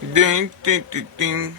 Ding, ding, ding, ding.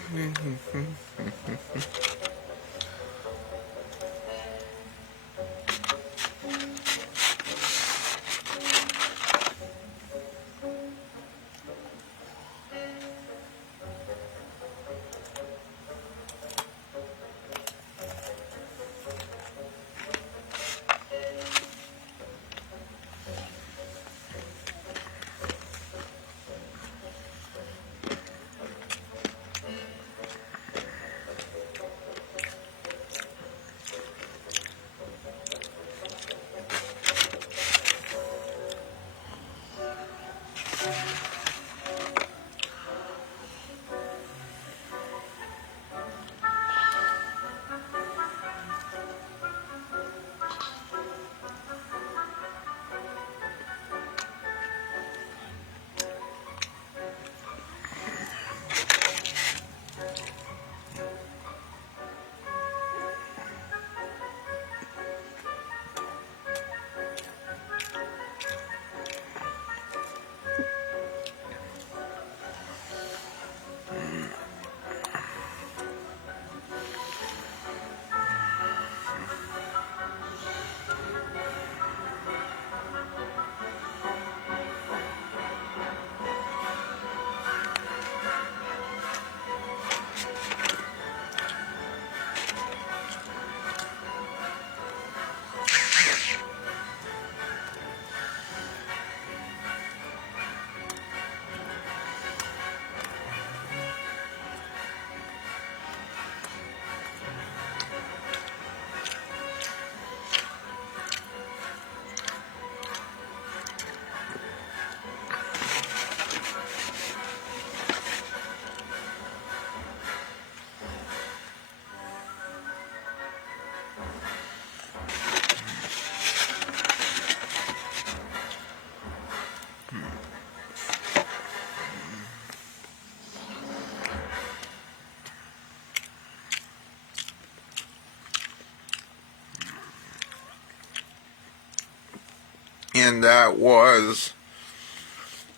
And that was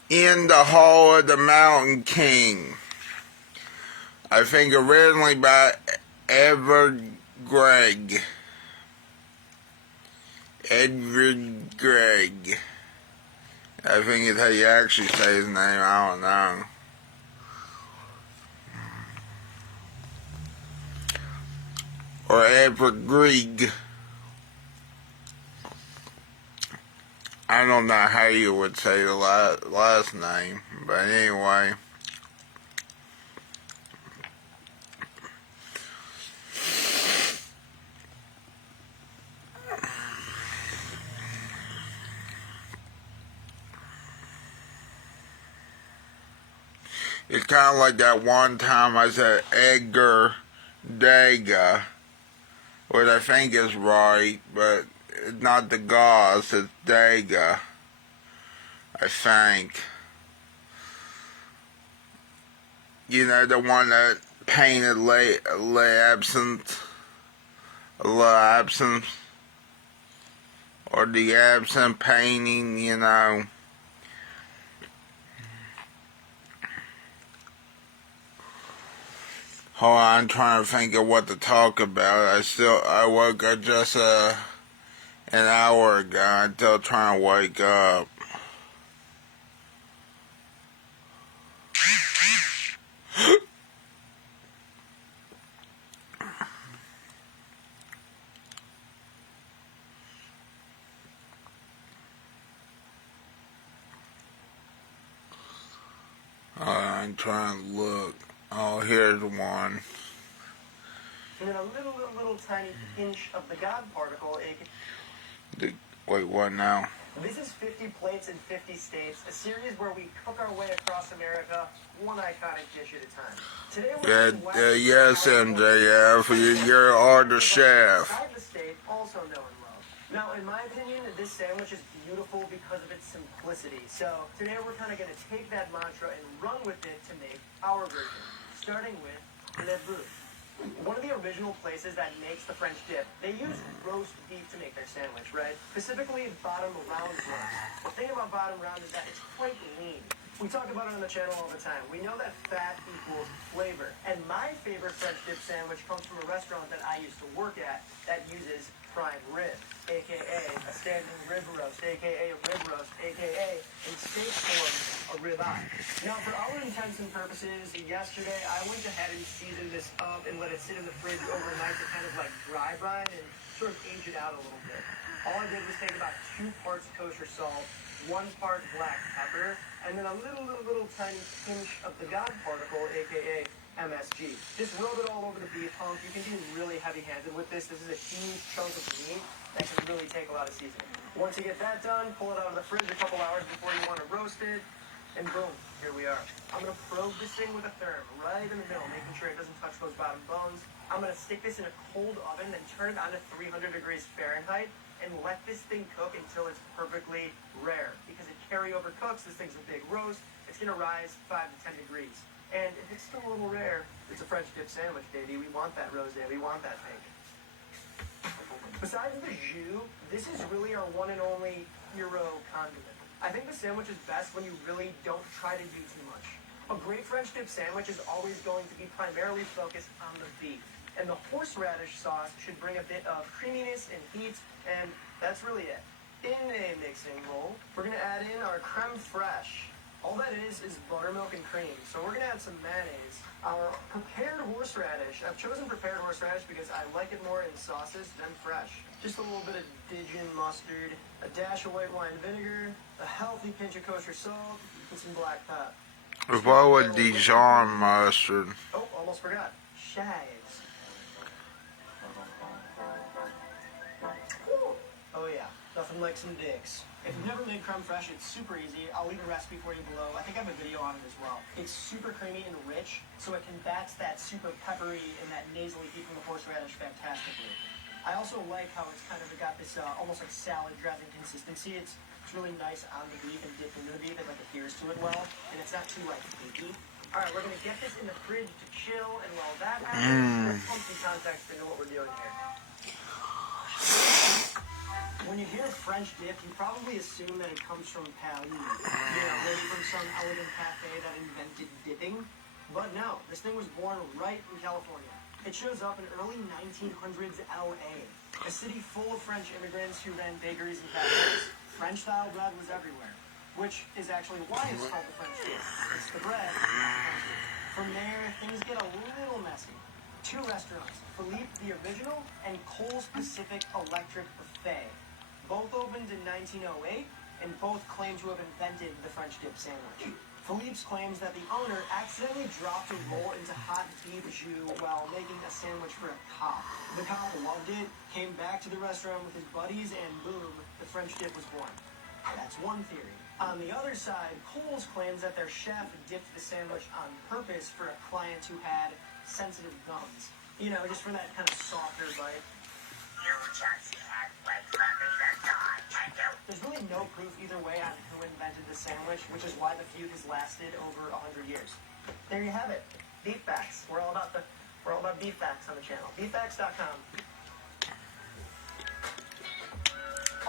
In the Hall of the Mountain King. I think originally by Edward Gregg. I think it's how you actually say his name, I don't know. Or Edward Grieg. I don't know how you would say the last name, but anyway. It's kind of like that one time I said Edgar Degas, which I think is right, but it's not the Goss, it's Degas, I think. You know, the one that painted absinthe, or the absinthe painting, you know. Hold on, I'm trying to think of what to talk about. I woke up just an hour ago. I'm still trying to wake up. I'm trying to look. Oh, here's one. And then a little tiny pinch of the God particle. Wait, what now? This is 50 plates in 50 states, a series where we cook our way across America, one iconic dish at a time. Today we're yes, MJF, you are the chef. Inside the state, also know and love. Now, in my opinion, this sandwich is beautiful because of its simplicity. So today we're kind of going to take that mantra and run with it to make our version, starting with Le Boeuf. One of the original places that makes the French dip, they use roast beef to make their sandwich, right? Specifically bottom round roast. The thing about bottom round is that it's quite lean. We talk about it on the channel all the time. We know that fat equals flavor. And my favorite French dip sandwich comes from a restaurant that I used to work at that uses prime rib, aka a standing rib roast, aka a rib roast, aka in steak form a rib eye. Now, for our intents and purposes, yesterday I went ahead and seasoned this up and let it sit in the fridge overnight to kind of like dry brine and sort of age it out a little bit. All I did was take about 2 parts kosher salt, 1 part black pepper, and then a little tiny pinch of the God particle, aka MSG. Just rub it all over the beef hunk. You can be really heavy-handed with this. This is a huge chunk of meat that can really take a lot of seasoning. Once you get that done, pull it out of the fridge a couple hours before you want to roast it, and boom, here we are. I'm going to probe this thing with a therm right in the middle, making sure it doesn't touch those bottom bones. I'm going to stick this in a cold oven, then turn it on to 300 degrees Fahrenheit, and let this thing cook until it's perfectly rare. Because it carryover cooks, this thing's a big roast, it's going to rise 5 to 10 degrees. And if it's still a little rare, it's a French dip sandwich, baby. We want that rosé. We want that pink. Besides the jus, this is really our one and only hero condiment. I think the sandwich is best when you really don't try to do too much. A great French dip sandwich is always going to be primarily focused on the beef. And the horseradish sauce should bring a bit of creaminess and heat, and that's really it. In a mixing bowl, we're going to add in our creme fraiche. All that is buttermilk and cream. So we're going to add some mayonnaise. Our prepared horseradish. I've chosen prepared horseradish because I like it more in sauces than fresh. Just a little bit of Dijon mustard, a dash of white wine vinegar, a healthy pinch of kosher salt, and some black pepper. If I would Dijon mustard. Oh, almost forgot. Chives. Oh yeah, nothing like some dicks. If you've never made creme fraiche, it's super easy. I'll leave a recipe for you below. I think I have a video on it as well. It's super creamy and rich, so it combats that super peppery and that nasally heat from the horseradish fantastically. I also like how it's kind of got this almost like salad dressing consistency. It's really nice on the beef and dipped into the beef. It like adheres to it well, and it's not too like cakey. All right, we're gonna get this in the fridge to chill, and while that happens, let's pump some context into what we're doing here. When you hear French dip, you probably assume that it comes from Paris, maybe from some elegant cafe that invented dipping. But no, this thing was born right in California. It shows up in early 1900s LA, a city full of French immigrants who ran bakeries and cafes. French-style bread was everywhere, which is actually why it's called the French dip. It's the bread. From there, things get a little messy. 2 restaurants, Philippe the Original and Cole's Pacific Electric Buffet. Both opened in 1908, and both claim to have invented the French dip sandwich. Philippe's claims that the owner accidentally dropped a roll into hot beef jus while making a sandwich for a cop. The cop loved it, came back to the restaurant with his buddies, and boom, the French dip was born. That's one theory. On the other side, Cole's claims that their chef dipped the sandwich on purpose for a client who had sensitive gums. You know, just for that kind of softer bite. There's really no proof either way on who invented the sandwich, which is why the feud has lasted over 100 years. There you have it. Beef facts. We're all about beef facts on the channel. Beeffacts.com.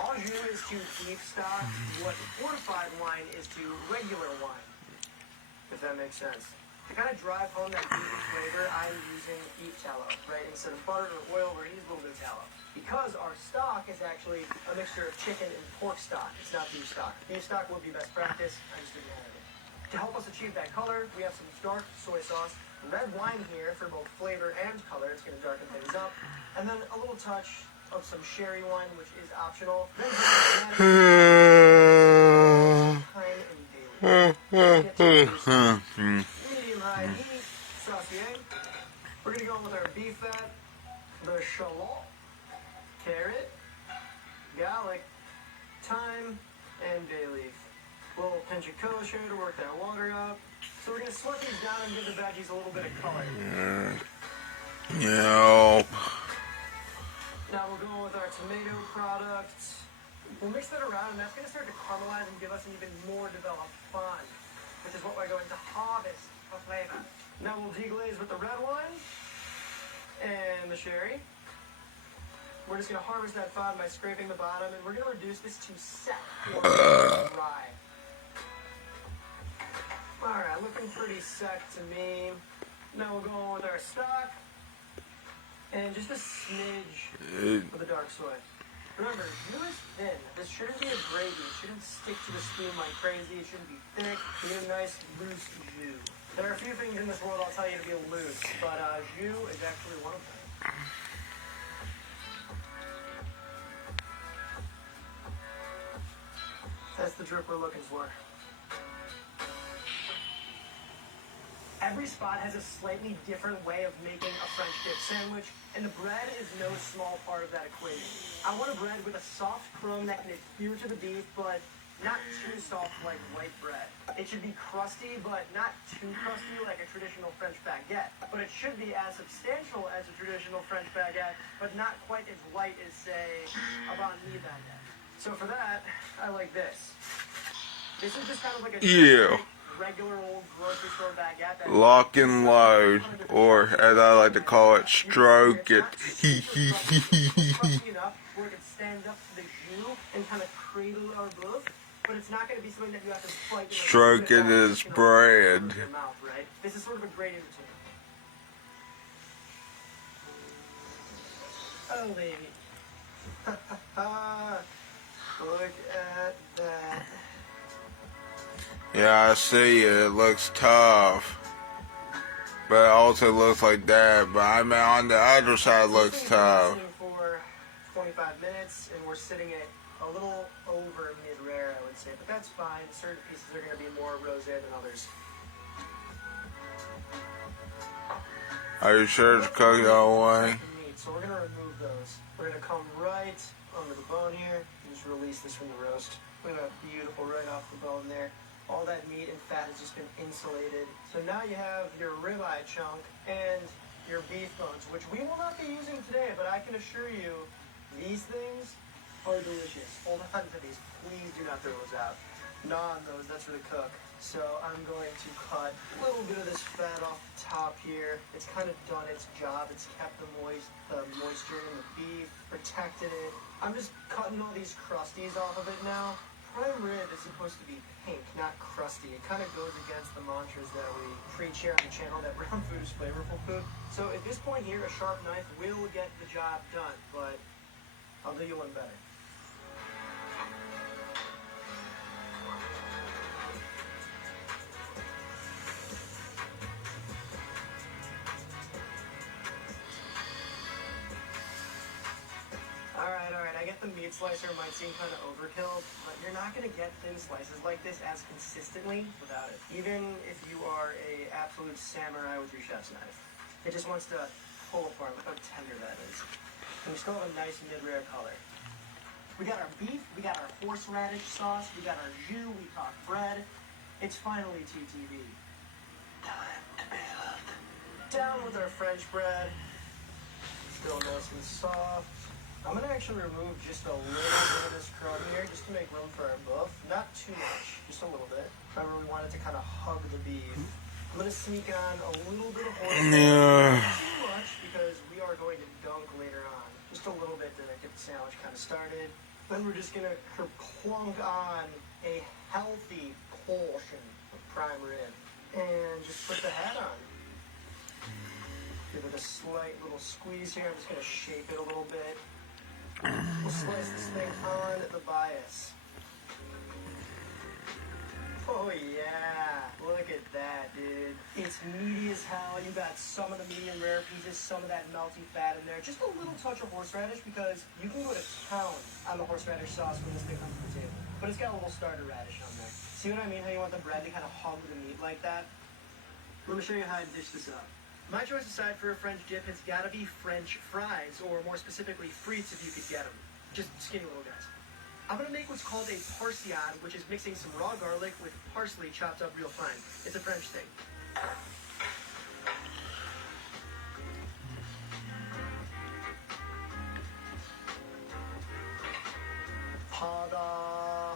Au jus is to beef stock what fortified wine is to regular wine, if that makes sense. To kind of drive home that beefy flavor, I'm using beef tallow, right? Instead of butter or oil, we're going to use a little bit of tallow. Because our stock is actually a mixture of chicken and pork stock. It's not beef stock. Beef stock would be best practice. I just didn't add it. To help us achieve that color, we have some dark soy sauce, red wine here for both flavor and color. It's going to darken things up. And then a little touch of some sherry wine, which is optional. Then medium-high heat, saucier. We're going to go with our beef fat, the shallot, carrot, garlic, thyme, and bay leaf. A little pinch of kosher to work that water up. So we're going to sweat these down and give the veggies a little bit of color. Yeah. Now we're going with our tomato products. We'll mix that around, and that's going to start to caramelize and give us an even more developed fond, which is what we're going to harvest for flavor. Now we'll deglaze with the red wine and the sherry. We're just going to harvest that fond by scraping the bottom, and we're going to reduce this to set or dry. Alright, looking pretty set to me. Now we're going with our stock. And just a smidge of the dark soy. Remember, you is thin. This shouldn't be a gravy. It shouldn't stick to the spoon like crazy. It shouldn't be thick. You need a nice loose jus. There are a few things in this world I'll tell you to be loose, but jus is actually one of them. That's the drip we're looking for. Every spot has a slightly different way of making a French dip sandwich, and the bread is no small part of that equation. I want a bread with a soft crumb that can adhere to the beef, but not too soft like white bread. It should be crusty, but not too crusty like a traditional French baguette. But it should be as substantial as a traditional French baguette, but not quite as light as, say, a banh mi baguette. So for that, I like this. This is just kind of like a regular old grocery store baguette. Lock and load, or as I like to call it, stroke it. Crusty enough where it can stand up to the jus and kind of cradle our book, but it's not going to be something that you have to fight. Stroking his bread. Your mouth, right? This is sort of a great in between. Oh, baby. Look at that. Yeah, I see it. It looks tough. But it also looks like that. But I mean, on the other side, it looks tough. For 25 minutes, and we're sitting at a little over mid-rare, I would say. But that's fine. Certain pieces are going to be more rosé than others. Are you sure it's cooked all the way? So we're going to remove those. We're going to come right under the bone here and just release this from the roast. Look at that beautiful right off the bone there. All that meat and fat has just been insulated. So now you have your ribeye chunk and your beef bones, which we will not be using today, but I can assure you these things are delicious. Hold on to these. Please do not throw those out. Gnaw on those. That's for the cook. So I'm going to cut a little bit of this fat off the top here. It's kind of done its job. It's kept the moisture in the beef, protected it. I'm just cutting all these crusties off of it now. Prime rib is supposed to be pink, not crusty. It kind of goes against the mantras that we preach here on the channel, that brown food is flavorful food. So at this point here, a sharp knife will get the job done, but I'll do you one better. Alright, I get the meat slicer might seem kind of overkill, but you're not going to get thin slices like this as consistently without it. Even if you are a absolute samurai with your chef's knife. It just wants to pull apart. Look how tender that is. And we still have a nice mid-rare color. We got our beef, we got our horseradish sauce, we got our jus, we talked bread. It's finally TTV. Time to be loved. Down with our French bread. Still nice and soft. I'm going to actually remove just a little bit of this crumb here just to make room for our buff. Not too much, just a little bit. Remember, we want it to kind of hug the beef. I'm going to sneak on a little bit of oil. Not too much, because we are going to dunk later on. Just a little bit to get the sandwich kind of started. Then we're just going to clunk on a healthy portion of prime rib. And just put the hat on. Give it a slight little squeeze here. I'm just going to shape it a little bit. We'll slice this thing on the bias. Oh yeah, look at that, dude. It's meaty as hell. You got some of the medium rare pieces, some of that melty fat in there. Just a little touch of horseradish, because you can go to town on the horseradish sauce when this thing comes to the table. But it's got a little starter radish on there. See what I mean? How you want the bread to kind of hug the meat like that? Let me show you how I dish this up. My choice aside for a French dip, it's gotta be French fries, or more specifically, frites if you could get them. Just skinny little guys. I'm gonna make what's called a parcillade, which is mixing some raw garlic with parsley chopped up real fine. It's a French thing. Ta-da!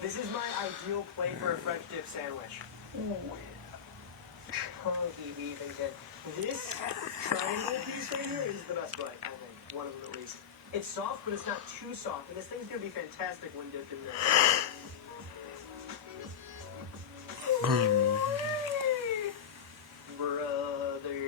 This is my ideal plate for a French dip sandwich. Ooh, chunky beef and good. This triangle piece right here is the best bite, I think. One of them at least. It's soft, but it's not too soft, and this thing's gonna be fantastic when dipped in there. Brother.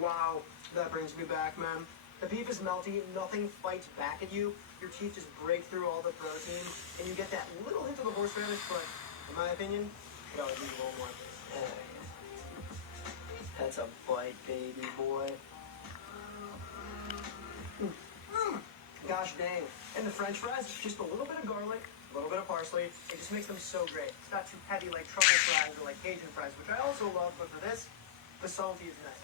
Wow, that brings me back, man. The beef is melty, nothing fights back at you. Your teeth just break through all the protein, and you get that little hint of the horseradish, but in my opinion, it always needs a little more. That's a bite, baby boy. Gosh dang. And the french fries, just a little bit of garlic, a little bit of parsley. It just makes them so great. It's not too heavy like truffle fries or like Cajun fries, which I also love, but for this, the salty is nice.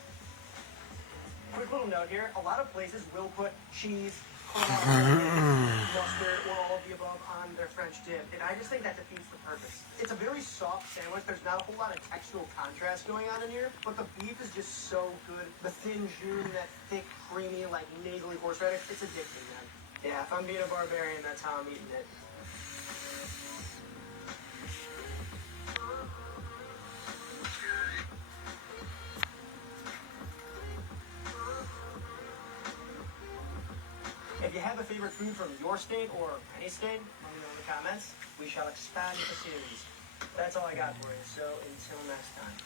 Quick little note here, a lot of places will put cheese, mustard, or all of the above on their French dip, and I just think that defeats the purpose. It's a very soft sandwich, there's not a whole lot of textural contrast going on in here, but the beef is just so good. The thin jus, that thick, creamy, like nasally horseradish, it's addicting, man. Yeah, if I'm being a barbarian, that's how I'm eating it. If you have a favorite food from your state or any state, let me know in the comments. We shall expand the series. That's all I got for you. So until next time.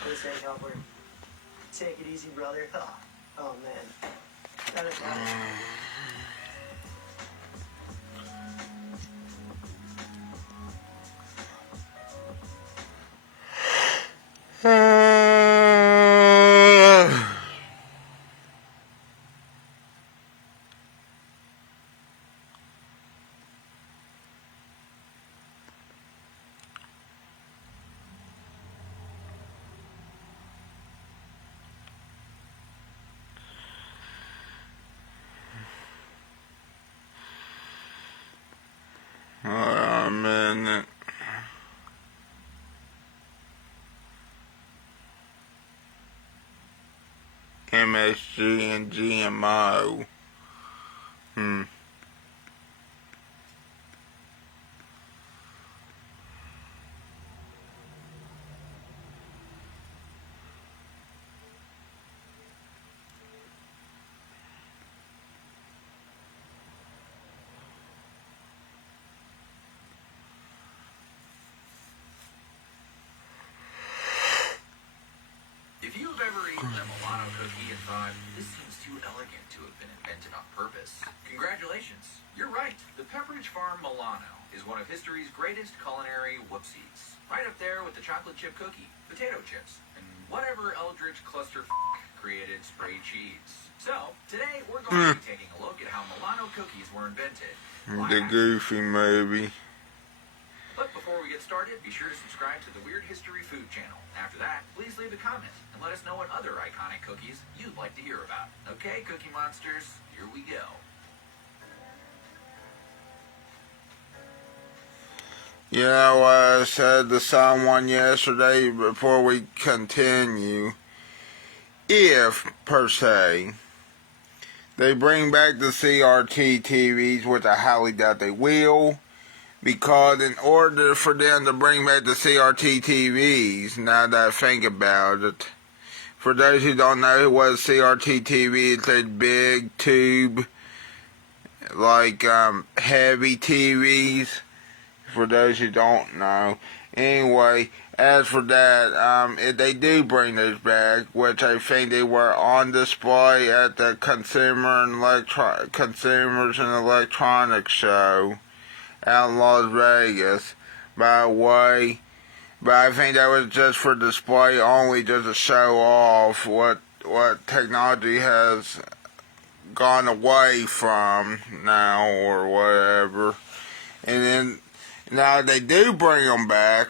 Please stay helper. Take it easy, brother. Oh man. That is A minute. MSG and GMO. If you've ever eaten a Milano cookie and thought, this seems too elegant to have been invented on purpose, congratulations, you're right. The Pepperidge Farm Milano is one of history's greatest culinary whoopsies. Right up there with the chocolate chip cookie, potato chips, and whatever eldritch cluster created spray cheese. So, today we're going to be taking a look at how Milano cookies were invented. The Goofy movie. But before we get started, be sure to subscribe to the Weird History Food channel. After that, please leave a comment and let us know what other iconic cookies you'd like to hear about. Okay, Cookie Monsters, here we go. You know, I said to someone yesterday before we continue, if, per se, they bring back the CRT TVs, which I highly doubt they will, because in order for them to bring back the CRT TVs, now that I think about it, for those who don't know what CRT TV is, it's a big tube, like heavy TVs, for those who don't know. Anyway, as for that, if they do bring those back, which I think they were on display at the Consumers and Electronics Show out in Las Vegas, by the way, but I think that was just for display only, just to show off what technology has gone away from now or whatever. And then now they do bring them back,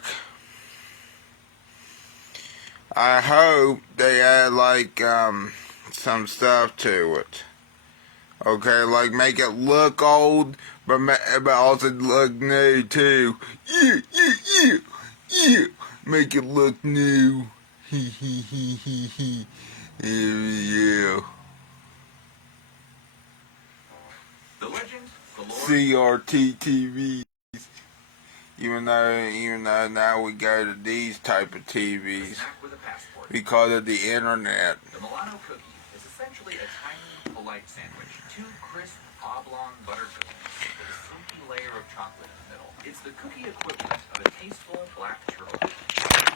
I hope they add like some stuff to it. Okay, like make it look old, but also look new too. Yeah. Make it look new. Yeah. The legend, the lore, CRT TVs. Even though now we go to these type of TVs Snack with a passport. because of the internet. The Milano cookie is essentially a tiny, polite sandwich. Two crisp, oblong butter cookies with a silky layer of chocolate in the middle. It's the cookie equivalent of a tasteful black churro cookie.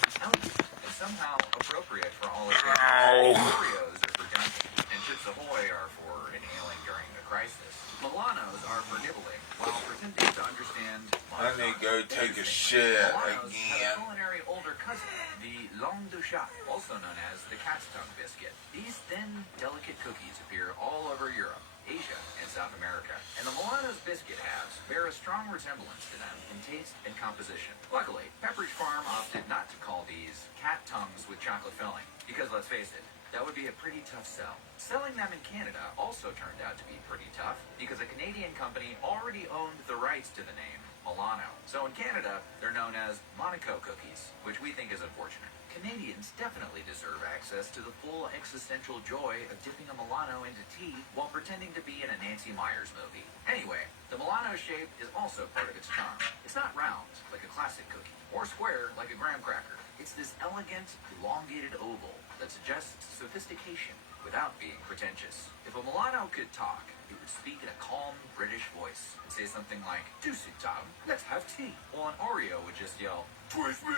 It's elegant and somehow appropriate for all occasions. Oreos are for dunking, and Chips Ahoy are for inhaling during a crisis. Milanos are for nibbling while pretending to understand. I need to go take a shit Milanos have again. a culinary older cousin, the langue de chat, also known as the cat's tongue biscuit. These thin, delicate cookies appear all over Europe, Asia, and South America, and the Milano's biscuit halves bear a strong resemblance to them in taste and composition. Luckily, Pepperidge Farm opted not to call these cat tongues with chocolate filling, because let's face it, that would be a pretty tough sell. Selling them in Canada also turned out to be pretty tough because a Canadian company already owned the rights to the name Milano. So in Canada, they're known as Monaco cookies, which we think is unfortunate. Canadians definitely deserve access to the full existential joy of dipping a Milano into tea while pretending to be in a Nancy Meyers movie. Anyway, the Milano shape is also part of its charm. It's not round, like a classic cookie, or square, like a graham cracker. It's this elegant, elongated oval that suggests sophistication without being pretentious. If a Milano could talk, it would speak in a calm British voice and say something like, "Do sit down, let's have tea." While an Oreo would just yell, "Twist me!"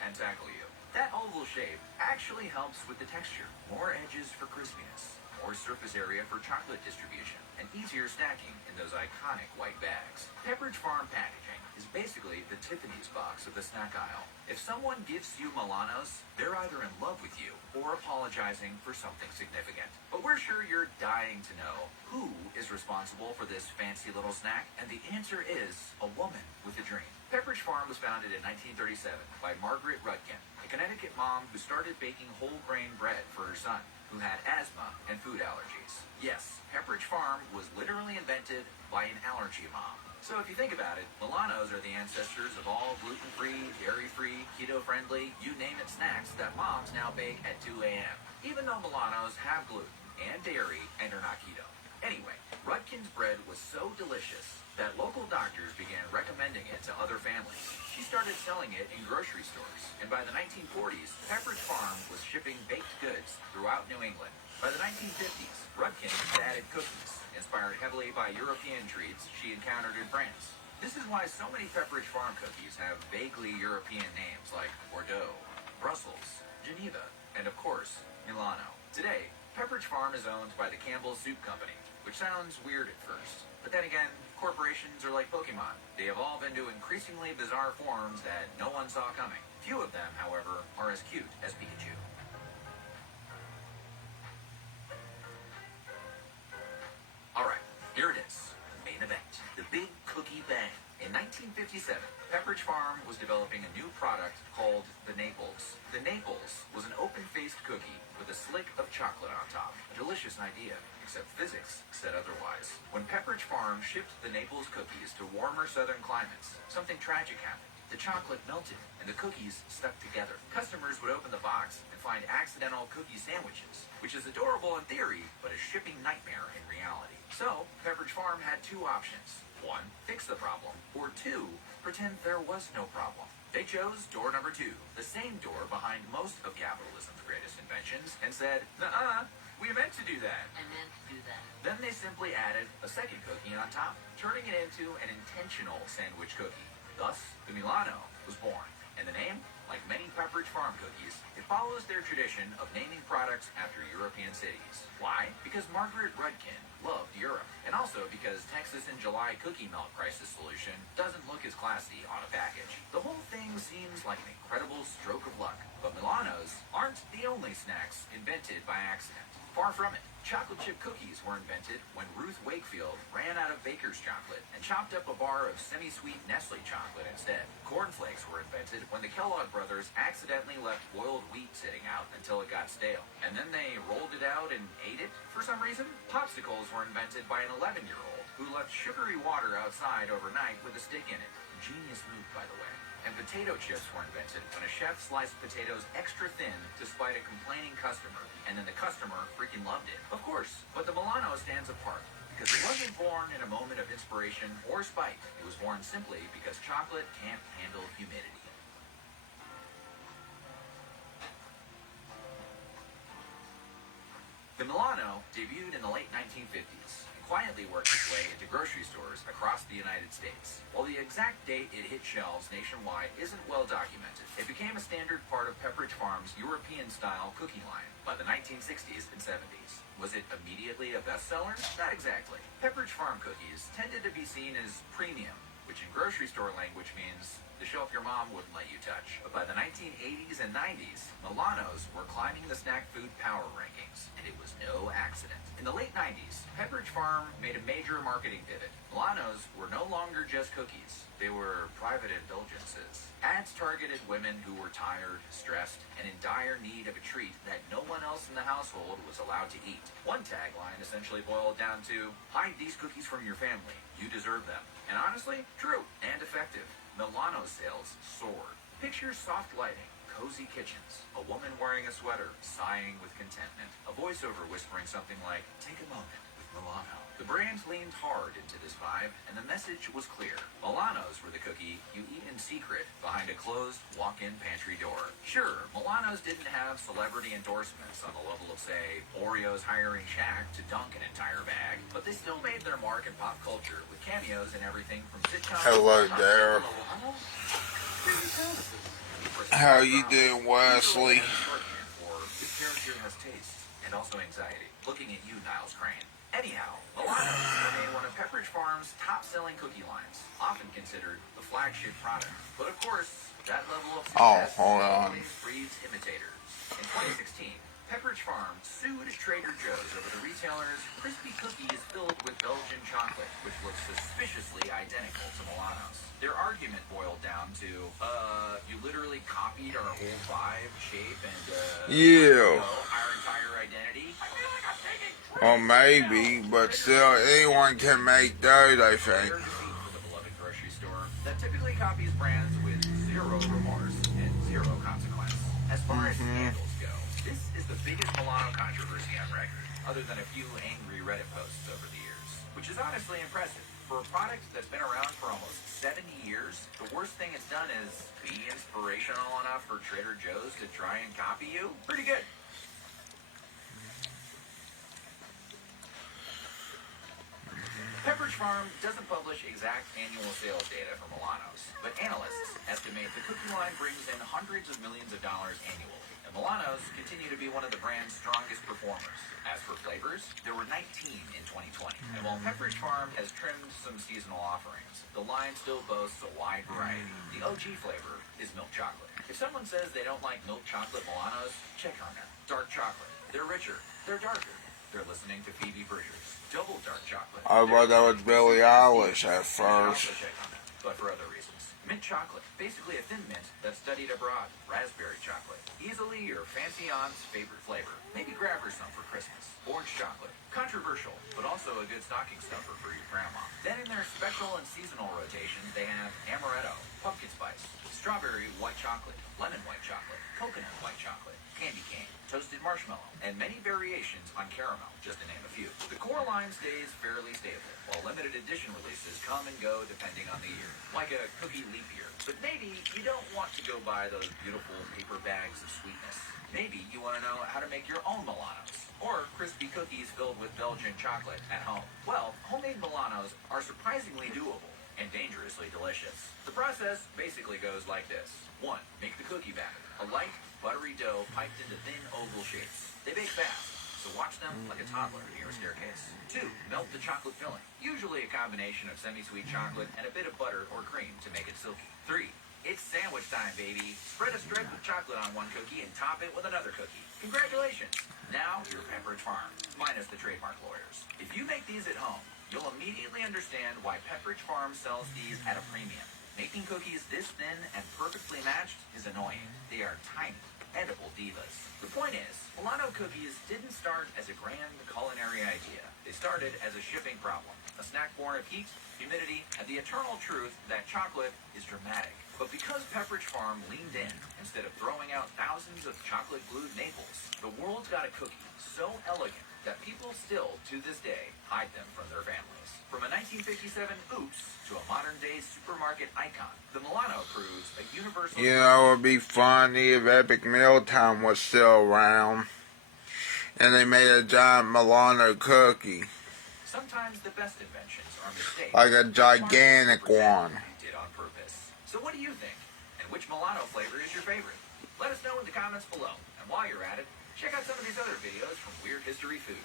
and tackle you. That oval shape actually helps with the texture. More edges for crispiness, more surface area for chocolate distribution, and easier stacking in those iconic white bags. Pepperidge Farm packaging is basically the Tiffany's box of the snack aisle. If someone gives you Milanos, they're either in love with you or apologizing for something significant. But we're sure you're dying to know who is responsible for this fancy little snack, and the answer is a woman with a dream. Pepperidge Farm was founded in 1937 by Margaret Rudkin, a Connecticut mom who started baking whole grain bread for her son, who had asthma and food allergies. Yes, Pepperidge Farm was literally invented by an allergy mom. So if you think about it, Milanos are the ancestors of all gluten-free, dairy-free, keto-friendly, you name it snacks that moms now bake at 2 a.m. Even though Milanos have gluten and dairy and are not keto. Anyway, Rudkin's bread was so delicious that local doctors began recommending it to other families. She started selling it in grocery stores, and by the 1940s, Pepperidge Farm was shipping baked goods throughout New England. By the 1950s, Rudkin added cookies, inspired heavily by European treats she encountered in France. This is why so many Pepperidge Farm cookies have vaguely European names like Bordeaux, Brussels, Geneva, and of course, Milano. Today, Pepperidge Farm is owned by the Campbell's Soup Company, which sounds weird at first. But then again, corporations are like Pokemon. They evolve into increasingly bizarre forms that no one saw coming. Few of them, however, are as cute as Pikachu. Alright, here it is, the main event, the Big Cookie Bang. In 1957, Pepperidge Farm was developing a new product called the Naples. The Naples was an open-faced cookie with a slick of chocolate on top. A delicious idea, except physics said otherwise. When Pepperidge Farm shipped the Naples cookies to warmer southern climates, something tragic happened. The chocolate melted, and the cookies stuck together. Customers would open the box and find accidental cookie sandwiches, which is adorable in theory, but a shipping nightmare in reality. So, Pepperidge Farm had two options. One, fix the problem, or two, pretend there was no problem. They chose door number two, the same door behind most of capitalism's greatest inventions, and said, "Nuh-uh, we meant to do that." I meant to do that. Then they simply added a second cookie on top, turning it into an intentional sandwich cookie. Thus, the Milano was born. And the name, like many Pepperidge Farm cookies, it follows their tradition of naming products after European cities. Why? Because Margaret Rudkin loved Europe. And also because Texas in July cookie melt crisis solution doesn't look as classy on a package. The whole thing seems like an incredible stroke of luck. But Milanos aren't the only snacks invented by accident. Far from it. Chocolate chip cookies were invented when Ruth Wakefield ran out of baker's chocolate and chopped up a bar of semi-sweet Nestle chocolate instead. Cornflakes were invented when the Kellogg brothers accidentally left boiled wheat sitting out until it got stale. And then they rolled it out and ate it for some reason. Popsicles were invented by an 11-year-old who left sugary water outside overnight with a stick in it. Genius move, by the way. And potato chips were invented when a chef sliced potatoes extra thin to spite a complaining customer, and then the customer freaking loved it. Of course, but the Milano stands apart because it wasn't born in a moment of inspiration or spite. It was born simply because chocolate can't handle humidity. The Milano debuted in the late 1950s and quietly worked its way into grocery stores across the United States. While the exact date it hit shelves nationwide isn't well documented, it became a standard part of Pepperidge Farm's European-style cookie line by the 1960s and 70s. Was it immediately a bestseller? Not exactly. Pepperidge Farm cookies tended to be seen as premium, which in grocery store language means the shelf your mom wouldn't let you touch. But by the 1980s and 90s, Milanos were climbing the snack food power rankings, and it was no accident. In the late 90s, Pepperidge Farm made a major marketing pivot. Milanos were no longer just cookies. They were private indulgences. Ads targeted women who were tired, stressed, and in dire need of a treat that no one else in the household was allowed to eat. One tagline essentially boiled down to, hide these cookies from your family. You deserve them. And honestly, true and effective. Milano sales soared. Picture soft lighting, cozy kitchens, a woman wearing a sweater, sighing with contentment, a voiceover whispering something like, take a moment with Milano. The brand leaned hard into this vibe, and the message was clear. Milanos were the cookie you eat in secret behind a closed walk-in pantry door. Sure, Milanos didn't have celebrity endorsements on the level of, say, Oreo's hiring Shaq to dunk an entire bag, but they still made their mark in pop culture with cameos in everything from sitcoms. Hello there. How you doing, Wesley? This character has taste and also anxiety. Looking at you, Niles Crane. Anyhow, Milanos remain one of Pepperidge Farm's top-selling cookie lines, often considered the flagship product. But of course, that level of success always breeds imitators. In 2016, Pepperidge Farm sued Trader Joe's over the retailer's crispy cookies filled with Belgian chocolate, which looks suspiciously identical to Milano's. Their argument boiled down to, you literally copied our whole vibe, shape, and, our entire identity. I feel like I'm taking Well, maybe, but still, anyone can make those, I think. for the beloved grocery store that typically copies brands with zero remorse and zero consequence. As far as scandals go, this is the biggest Milano controversy on record, other than a few angry Reddit posts over the years, which is honestly impressive. For a product that's been around for almost 70 years, the worst thing it's done is be inspirational enough for Trader Joe's to try and copy you? Pretty good. Pepperidge Farm doesn't publish exact annual sales data for Milanos, but analysts estimate the cookie line brings in hundreds of millions of dollars annually. And Milanos continue to be one of the brand's strongest performers. As for flavors, there were 19 in 2020. And while Pepperidge Farm has trimmed some seasonal offerings, the line still boasts a wide variety. The OG flavor is milk chocolate. If someone says they don't like milk chocolate Milanos, check on them. Dark chocolate. They're richer. They're darker. They're listening to Phoebe Bridgers. Double dark chocolate. I thought that was Billie Eilish at first. But for other reasons. Mint chocolate, basically a thin mint that's studied abroad. Raspberry chocolate, easily your fancy aunt's favorite flavor. Maybe grab her some for Christmas. Orange chocolate, controversial, but also a good stocking stuffer for your grandma. Then in their special and seasonal rotation, they have amaretto, pumpkin spice, strawberry white chocolate, lemon white chocolate, coconut white chocolate, candy cane, toasted marshmallow, and many variations on caramel, just to name a few. The core line stays fairly stable, while limited edition releases come and go depending on the year, like a cookie leap year. But maybe you don't want to go buy those beautiful paper bags of sweetness. Maybe you want to know how to make your own Milanos, or crispy cookies filled with Belgian chocolate at home. Well, homemade Milanos are surprisingly doable and dangerously delicious. The process basically goes like this. 1. Make the cookie batter. A light, buttery dough piped into thin oval shapes. They bake fast, so watch them like a toddler near a staircase. 2. Melt the chocolate filling, usually a combination of semi-sweet chocolate and a bit of butter or cream to make it silky. 3. It's sandwich time, baby. Spread a strip of chocolate on one cookie and top it with another cookie. Congratulations! Now you're Pepperidge Farm, minus the trademark lawyers. If you make these at home, you'll immediately understand why Pepperidge Farm sells these at a premium. Making cookies this thin and perfectly matched is annoying. They are tiny, edible divas. The point is, Milano cookies didn't start as a grand culinary idea. They started as a shipping problem, a snack born of heat, humidity, and the eternal truth that chocolate is dramatic. But because Pepperidge Farm leaned in, instead of throwing out thousands of chocolate-glued maples, the world's got a cookie so elegant that people still, to this day, hide them from their families. From a 1957 oops to a modern-day supermarket icon, the Milano proves a universal... You know, it would be funny if Epic Mealtime was still around and they made a giant Milano cookie. Sometimes the best inventions are mistakes. Like a gigantic one. Did on purpose. So what do you think? And which Milano flavor is your favorite? Let us know in the comments below. And while you're at it, check out some of these other videos from Weird History Food.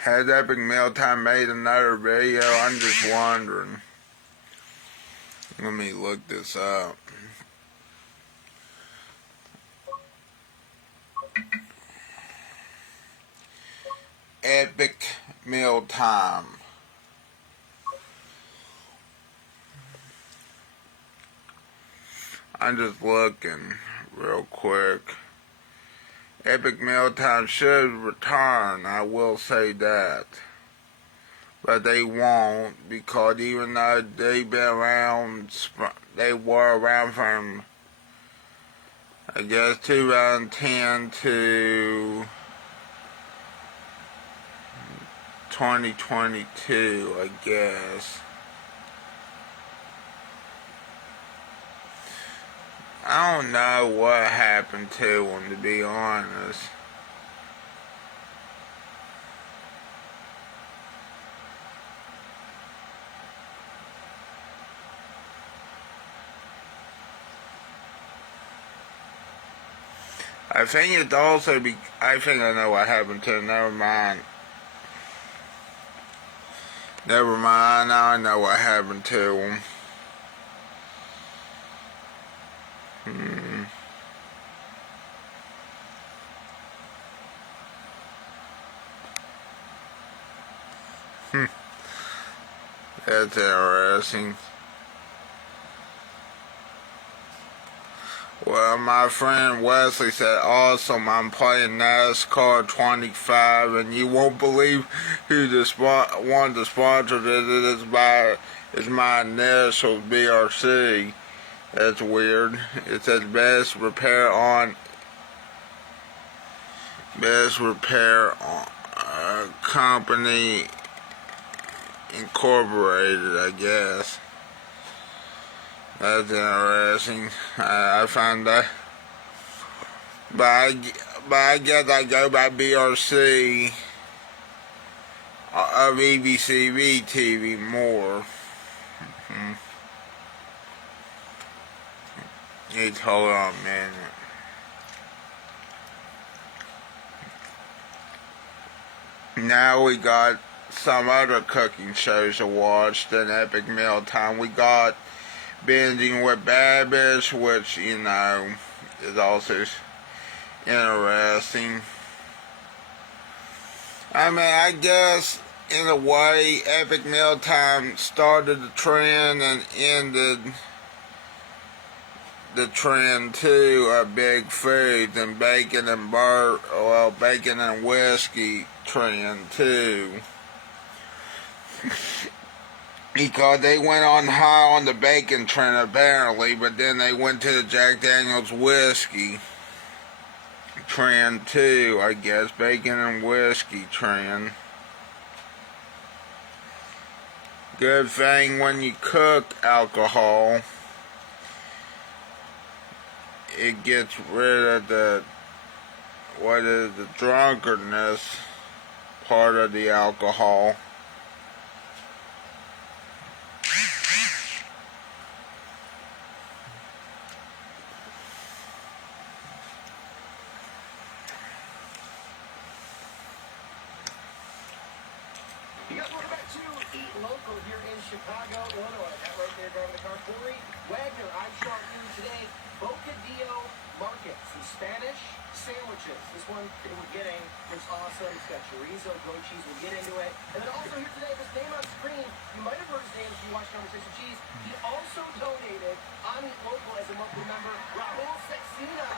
Has Epic Mealtime made another video? I'm just wondering. Let me look this up. Epic Mealtime. I'm just looking real quick. Epic Mealtime should return, I will say that. But they won't, because even though they've been around, they were around from, I guess, 2010 to 2022, I guess. I don't know what happened to them, to be honest. I think it's also I think I know what happened to them. Never mind. Never mind, now I know what happened to them. That's interesting. Well, my friend Wesley said, awesome, I'm playing NASCAR 25, and you won't believe who one of the sponsors is. It's my initials, BRC. That's weird. It says best repair company incorporated, I guess. That's interesting. I found that. But I guess I go by BRC of EBCVtv more. Hold on a minute. Now we got some other cooking shows to watch than Epic Mealtime. We got Binging with Babish, which, you know, is also interesting. I mean, I guess, in a way, Epic Mealtime started the trend and ended the trend too of big foods and bacon and whiskey trend too. Because they went on high on the bacon trend apparently, but then they went to the Jack Daniel's whiskey trend too, I guess. Bacon and whiskey trend. Good thing when you cook alcohol, it gets rid of the drunkenness part of the alcohol. You guys, welcome back to Eat Local here in Chicago, Illinois. That right there, driving the car, Corey Wagner. I'm Sean King today. Bocadillo Market, some Spanish sandwiches. This one we're getting is awesome. It's got chorizo, goat cheese. We'll get into it. And then also here today, this name on screen, you might have heard his name if you watched Conversation Cheese. He also donated on Eat Local as a monthly member, Raul Sexina.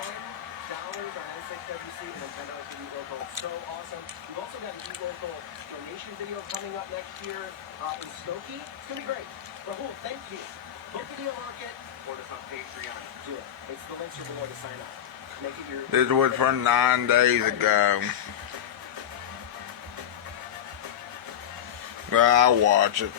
$10 on N6WC and then $10 for Eat Local. So awesome. We've also got an e-local donation video coming up next year in Skokie. It's going to be great. Rahul, thank you. Book the deal market. Or just on Patreon. Do it. It's the links are below to sign up. Make it your... This was from 9 days ago. Well, I'll watch it.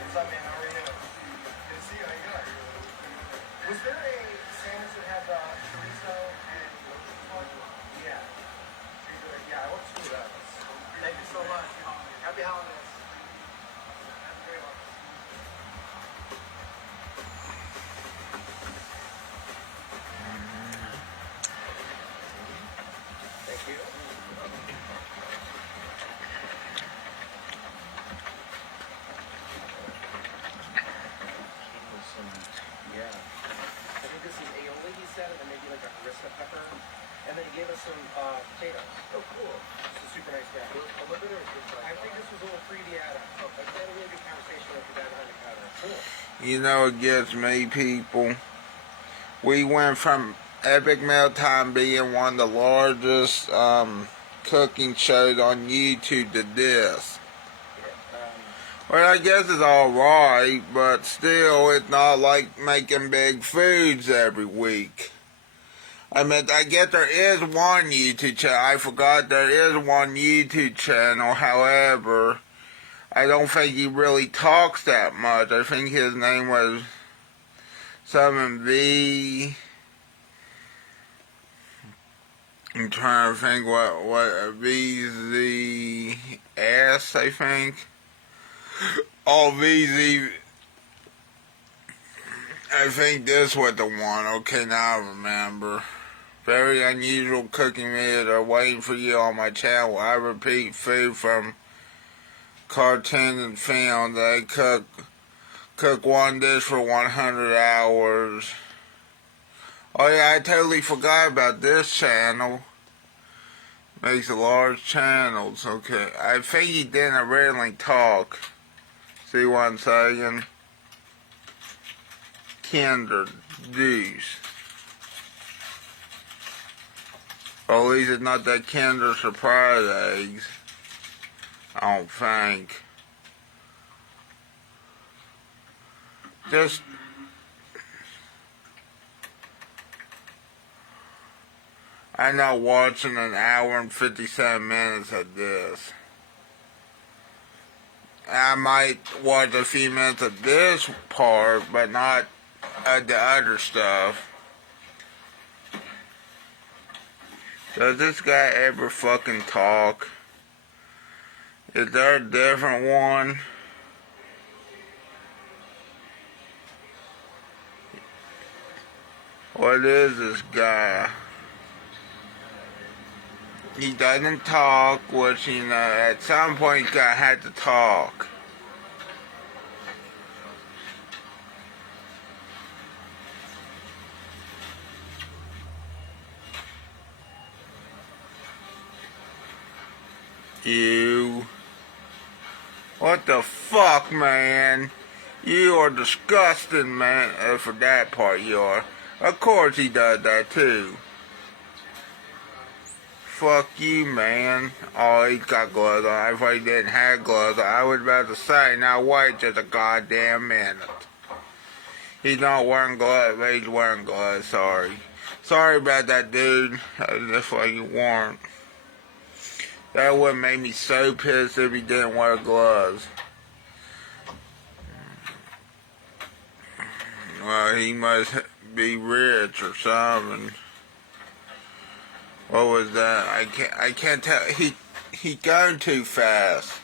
What's up, man? How are you? Good to see you. How you doing? Was there a sandwich that had chorizo and roast? Yeah. Yeah, I want two of those. Thank you so much. Happy holidays. Have a great one. Thank you. Yeah. I think this is aioli, he said, and then maybe like a harissa pepper. And then he gave us some potatoes. Oh, cool. It's a super nice guy. A little bit or just like, I think this was a little free Diana. Oh, I had a really good conversation with the guy behind the counter. Cool. You know, it gets me, people. We went from Epic Mealtime being one of the largest cooking shows on YouTube to this. Well, I guess it's alright, but still, it's not like making big foods every week. I mean, I guess there is one YouTube channel. I forgot there is one YouTube channel. However, I don't think he really talks that much. I think his name was something V. I'm trying to think what VZS, I think. Oh, VZ. I think this was the one. Okay, now I remember. Very unusual cooking videos are waiting for you on my channel. I repeat food from cartoons and films. I cook one dish for 100 hours. Oh yeah, I totally forgot about this channel. Makes a large channels. Okay, I think he didn't originally talk. See what I'm saying? Kinder Deuce. Or at least it's not that Kinder Surprise eggs. I don't think. Just... I'm not watching an hour and 57 minutes of this. I might watch a few minutes of this part, but not the other stuff. Does this guy ever fucking talk? Is there a different one? What is this guy? He doesn't talk, which, you know, at some point he's gonna have to talk. You. What the fuck, man? You are disgusting, man. For that part, you are. Of course he does that, too. Fuck you, man. Oh, he's got gloves on. I thought he didn't have gloves on. I was about to say, now wait just a goddamn minute. He's not wearing gloves, but he's wearing gloves, sorry. Sorry about that, dude. That's why you weren't. That would make me so pissed if he didn't wear gloves. Well, he must be rich or something. What was that? I can't tell. He going too fast.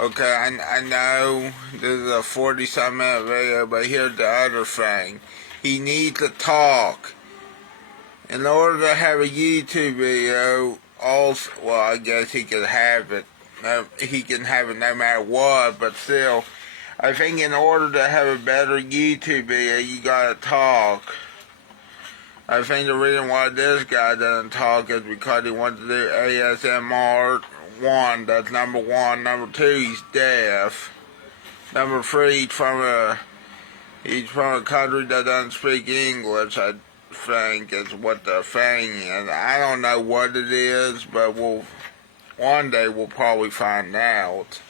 Okay, I know this is a 40-some minute video, but here's the other thing. He needs to talk. In order to have a YouTube video, also, well, I guess he could have it he can have it no matter what, but still, I think in order to have a better YouTube video, you gotta talk. I think the reason why this guy doesn't talk is because he wants to do ASMR 1, that's number 1. Number 2, he's deaf. Number 3, he's from a country that doesn't speak English, I think is what the thing is. I don't know what it is, but one day we'll probably find out.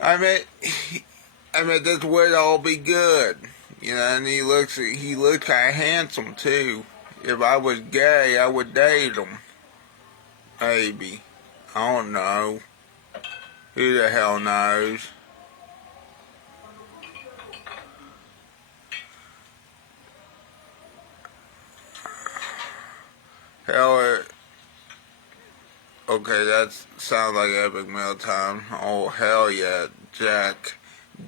I mean, this would all be good, you know, and he looks kind of handsome too. If I was gay, I would date him. Maybe. I don't know. Who the hell knows? Hell, okay, that sounds like epic meal time. Oh, hell yeah, Jack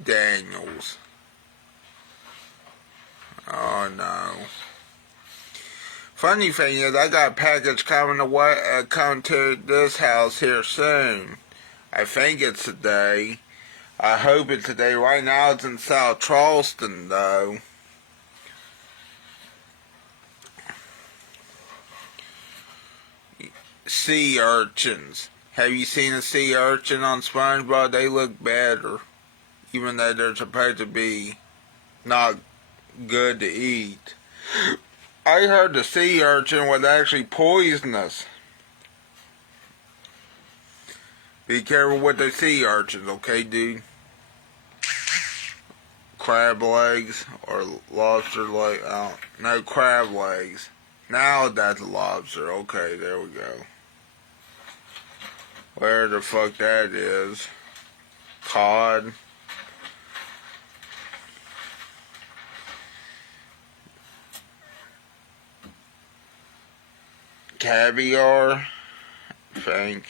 Daniels. Oh, no. Funny thing is, I got a package coming to this house here soon. I think it's today. I hope it's today. Right now it's in South Charleston, though. Sea urchins. Have you seen a sea urchin on SpongeBob? They look better, even though they're supposed to be not good to eat. I heard the sea urchin was actually poisonous. Be careful with the sea urchins, okay, dude? Crab legs or lobster legs? No, crab legs. Now that's a lobster. Okay, there we go. Where the fuck that is? Cod. Caviar. I think.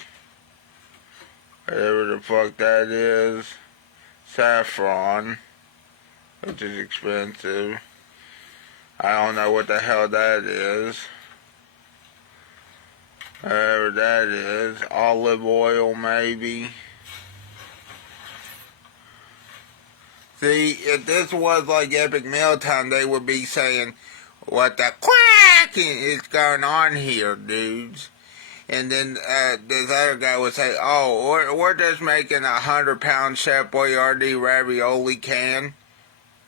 Whatever the fuck that is. Saffron. Which is expensive. I don't know what the hell that is. Whatever that is. Olive oil, maybe. See, if this was like Epic Mealtime, they would be saying, what the quack is going on here, dudes? And then this other guy would say, oh, we're just making 100-pound Chef Boyardee ravioli can.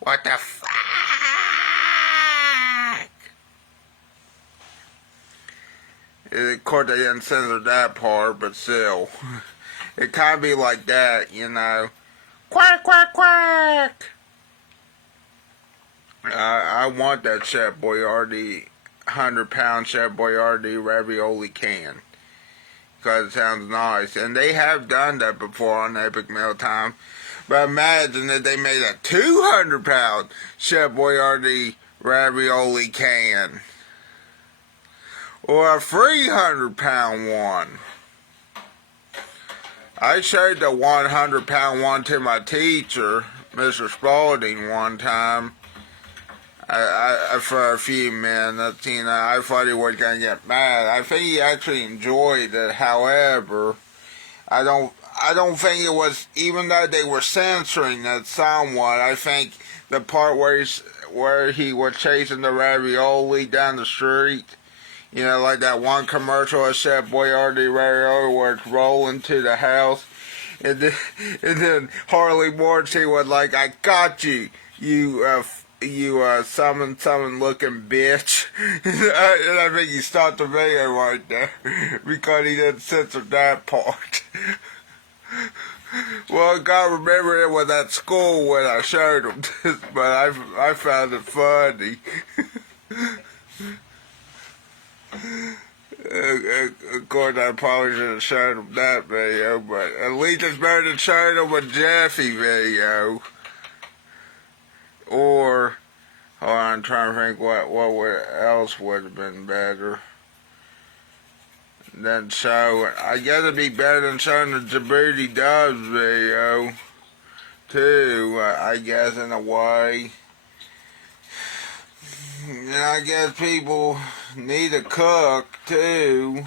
What the fuck? Of course, they didn't censor that part, but still. It kind of be like that, you know. Quack, quack, quack! I want that Chef Boyardee, 100-pound Chef Boyardee ravioli can. Because it sounds nice. And they have done that before on Epic Mealtime. But imagine that they made a 200-pound Chef Boyardee ravioli can. Or a 300-pound one. I showed the 100-pound one to my teacher, Mr. Spalding, one time. For a few minutes, you know, I thought he was going to get mad. I think he actually enjoyed it. However, I don't think it was, even though they were censoring it somewhat, I think the part where he was chasing the ravioli down the street, you know, like that one commercial of Chef Boyardee ravioli where it's rolling to the house, and then Harley Morty was like, I got you, you summon looking bitch. And I think he stopped the video right there because he didn't censor that part. Well, I gotta remember it was at school when I showed him this, but I found it funny. Of course, I probably should have shown him that video, but at least it's better than showing him a Jeffy video. Or, hold on, I'm trying to think what else would have been better than showing. I guess it'd be better than showing the Djibouti Dubs video, too, I guess, in a way. And I guess people need to cook, too.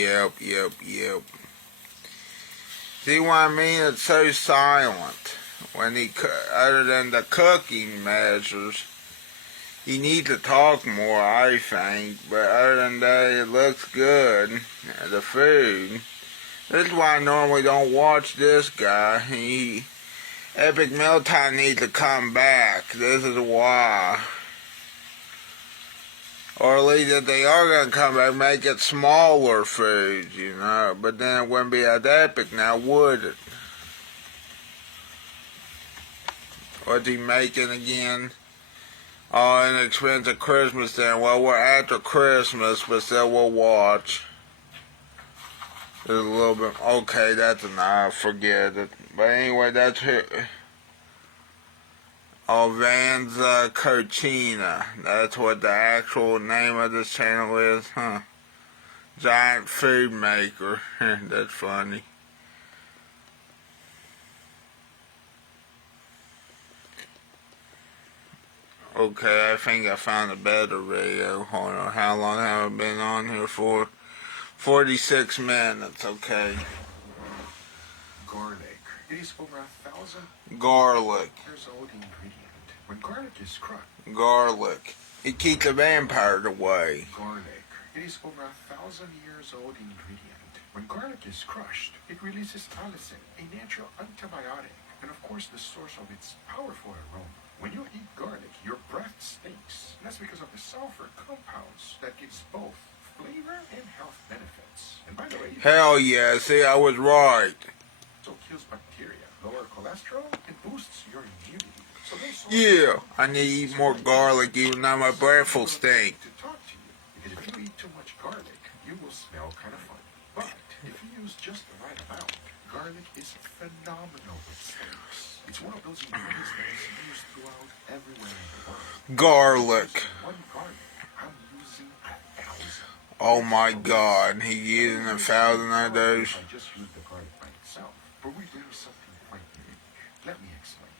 Yep. See what I mean? It's so silent. When he, other than the cooking measures, he needs to talk more, I think. But other than that, it looks good. The food. This is why I normally don't watch this guy. Epic Mealtime needs to come back. This is why. Or at least if they are going to come back, make it smaller foods, you know. But then it wouldn't be as epic now, would it? What's he making again? Oh, inexpensive Christmas dinner. Well, we're after Christmas, but still we'll watch. There's a little bit. Okay, that's enough. Forget it. But anyway, that's it. Avanza Cochina. That's what the actual name of this channel is, huh? Giant food maker. That's funny. Okay, I think I found a better video. Hold on, how long have I been on here for? 46 minutes, okay. Garlic. It is over 1,000 Garlic. years old ingredient. When garlic is crushed. Garlic. It keeps the vampires away. Garlic. It is over 1,000 years old ingredient. When garlic is crushed, it releases allicin, a natural antibiotic, and of course the source of its powerful aroma. When you eat garlic, your breath stinks. And that's because of the sulfur compounds that gives both flavor and health benefits. And by the way, Hell yeah, see, I was right. it also kills bacteria, lower cholesterol, and boosts your immunity. So Yeah, I need to eat more garlic even though my breath will stink. to talk to you. Because if you eat too much garlic, you will smell kind of funny. But if you use just the right amount, garlic is phenomenal with steaks. It's one of those ingredients that is used throughout everywhere in the world. Garlic. One garlic, I'm using 1,000. Oh my god, he's using 1,000 of those. I just use the garlic by itself, but we do something quite unique. Let me explain.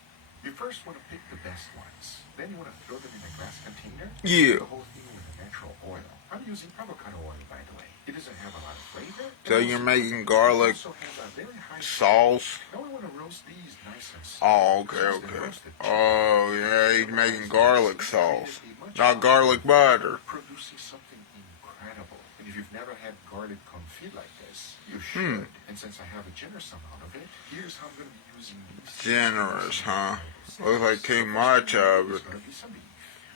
You first want to pick the best ones. Then you want to throw them in a glass container. Yeah. The whole thing with a natural oil. I'm using avocado oil, by the way. It doesn't have a lot of flavor. So you're making garlic Also has a very high sauce? Now we want to roast these nice and slow. Oh, okay. Oh, yeah, he's making garlic sauce. Not garlic butter. Producing something incredible. And if you've never had garlic confit like this, you should. And since I have a generous amount of it, here's how I'm going to be using these. Generous, huh? Looks like too much of it. There's going to be some beef.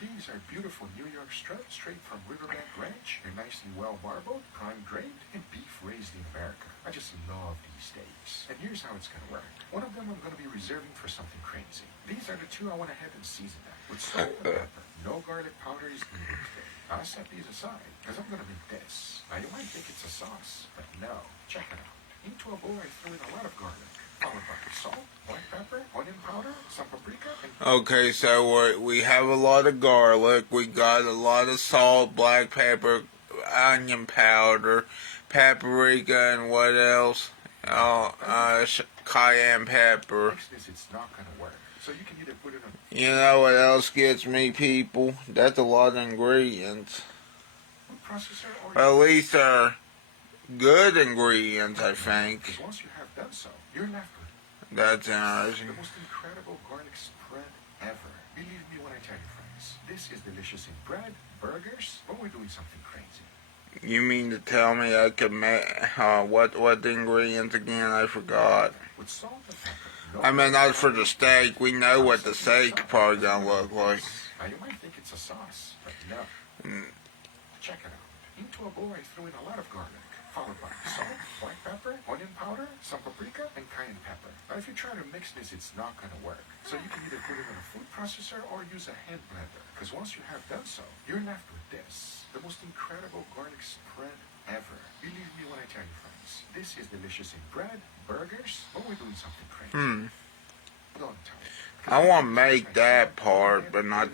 These are beautiful New York strips straight from Riverbank Ranch. They're nicely well marbled, prime grained, and beef raised in America. I just love these steaks. And here's how it's going to work. One of them I'm going to be reserving for something crazy. These are the two I went ahead and seasoned them with salt and pepper. No garlic powder is needed today. I'll set these aside because I'm going to make this. Now you might think it's a sauce, but no. Check it out. Into a bowl I threw in a lot of garlic, followed by salt, black pepper, onion powder, some paprika, and Okay, so we have a lot of garlic. We got a lot of salt, black pepper, onion powder, paprika, and what else? Oh, cayenne pepper. mix this. It's not going to work. So you can either put it on You know what else gets me, people? That's a lot of ingredients. food processor or At least they're good ingredients, I think. because once you have done so, you're left with That's the interesting. most incredible garlic spread ever. Believe me when I tell you, friends, this is delicious in bread, burgers, or we're doing something crazy. You mean to tell me I could make, what the ingredients again? I forgot. With salt and pepper. No I mean, not for the steak. We know what the steak's probably gonna look like. Now you might think it's a sauce, but no. Check it out. Into a bowl I threw in a lot of garlic, followed by salt, black pepper, onion powder, some paprika, and cayenne pepper. Now if you try to mix this, it's not going to work. So you can either put it in a food processor or use a hand blender. Because once you have done so, you're left with this. The most incredible garlic spread ever. Believe me when I tell you, friends. This is delicious in bread, burgers, or we're doing something crazy. Don't tell me. I want to make that part, but not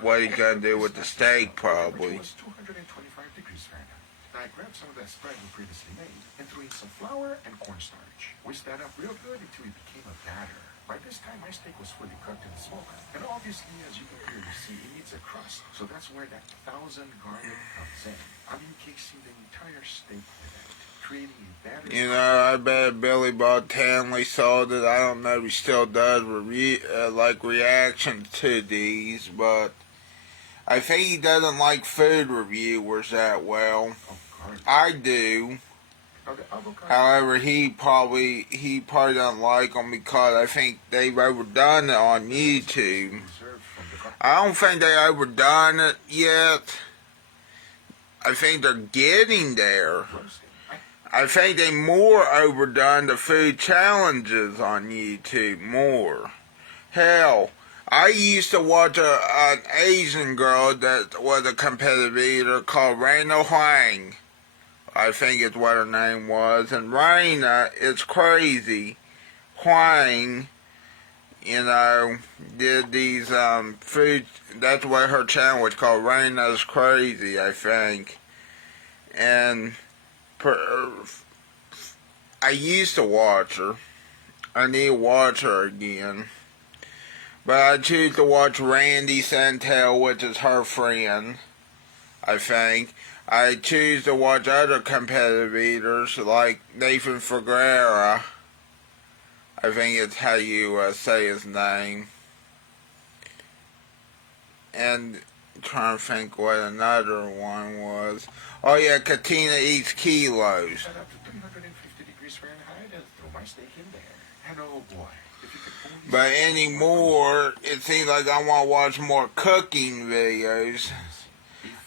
what he's gonna do with the steak, probably. It was 225 degrees Fahrenheit. Now I grabbed some of that spread we previously made and threw in some flour and cornstarch. Whisked that up real good until it became a batter. By this time, my steak was fully cooked in the smoker. And obviously, as you can clearly see, it needs a crust. So that's where that 1,000 garlic comes in. I encasing the entire steak with it, creating a better... You know, I bet Billy Bob Tanley sold it. I don't know if he still does reactions to these, but I think he doesn't like food reviewers that well. Oh, garlic. I do. Now, the avocado... However, he probably doesn't like them because I think they've overdone it on YouTube. reserved from the... I don't think they overdone it yet. I think they're getting there. roasting. I think they more overdone the food challenges on YouTube more. Hell, I used to watch an Asian girl that was a competitive eater called Raina Huang. I think it's what her name was. And Raina, it's crazy. Huang, you know, did these food, that's what her channel was called, Raina's Crazy, I think. And I used to watch her. I need to watch her again. But I choose to watch Randy Santel, which is her friend, I think. I choose to watch other competitive eaters like Nathan Ferreira. I think it's how you say his name. And I'm trying to think what another one was. Oh yeah, Katina Eats Kilos. Set up to 350 degrees Fahrenheit and throw my steak in there. And oh boy, if you could only... But anymore, it seems like I want to watch more cooking videos.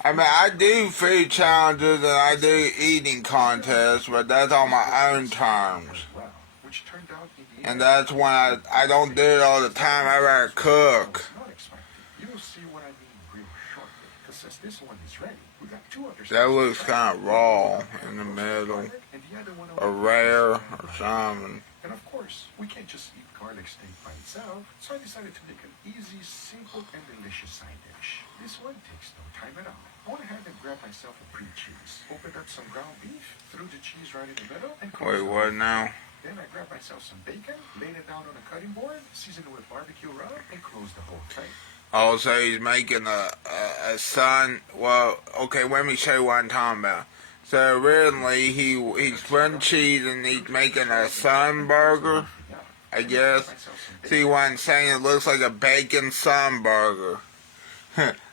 I mean, I do food challenges and I do eating contests, but that's on my own terms. Well, which turned out in the And that's when I don't do it all the time. I rather cook. not expected. You'll see what I mean real shortly. Because since this one is ready, we got two others. That looks kind of raw in the middle, And the other one or rare, or something. And of course, we can't just eat garlic steak by itself, so I decided to make an easy, simple, and delicious side dish. This one takes no time at all. I went ahead and grabbed myself a cream cheese, opened up some ground beef, threw the cheese right in the middle, and Wait, what now? Then I grabbed myself some bacon, laid it down on a cutting board, seasoned it with barbecue rub, and closed the whole thing. Also, he's making a sun. Well, okay, let me show you what I'm talking about. So originally, he's putting cheese and he's making a sun burger, I guess. See what I'm saying? It looks like a bacon sun burger.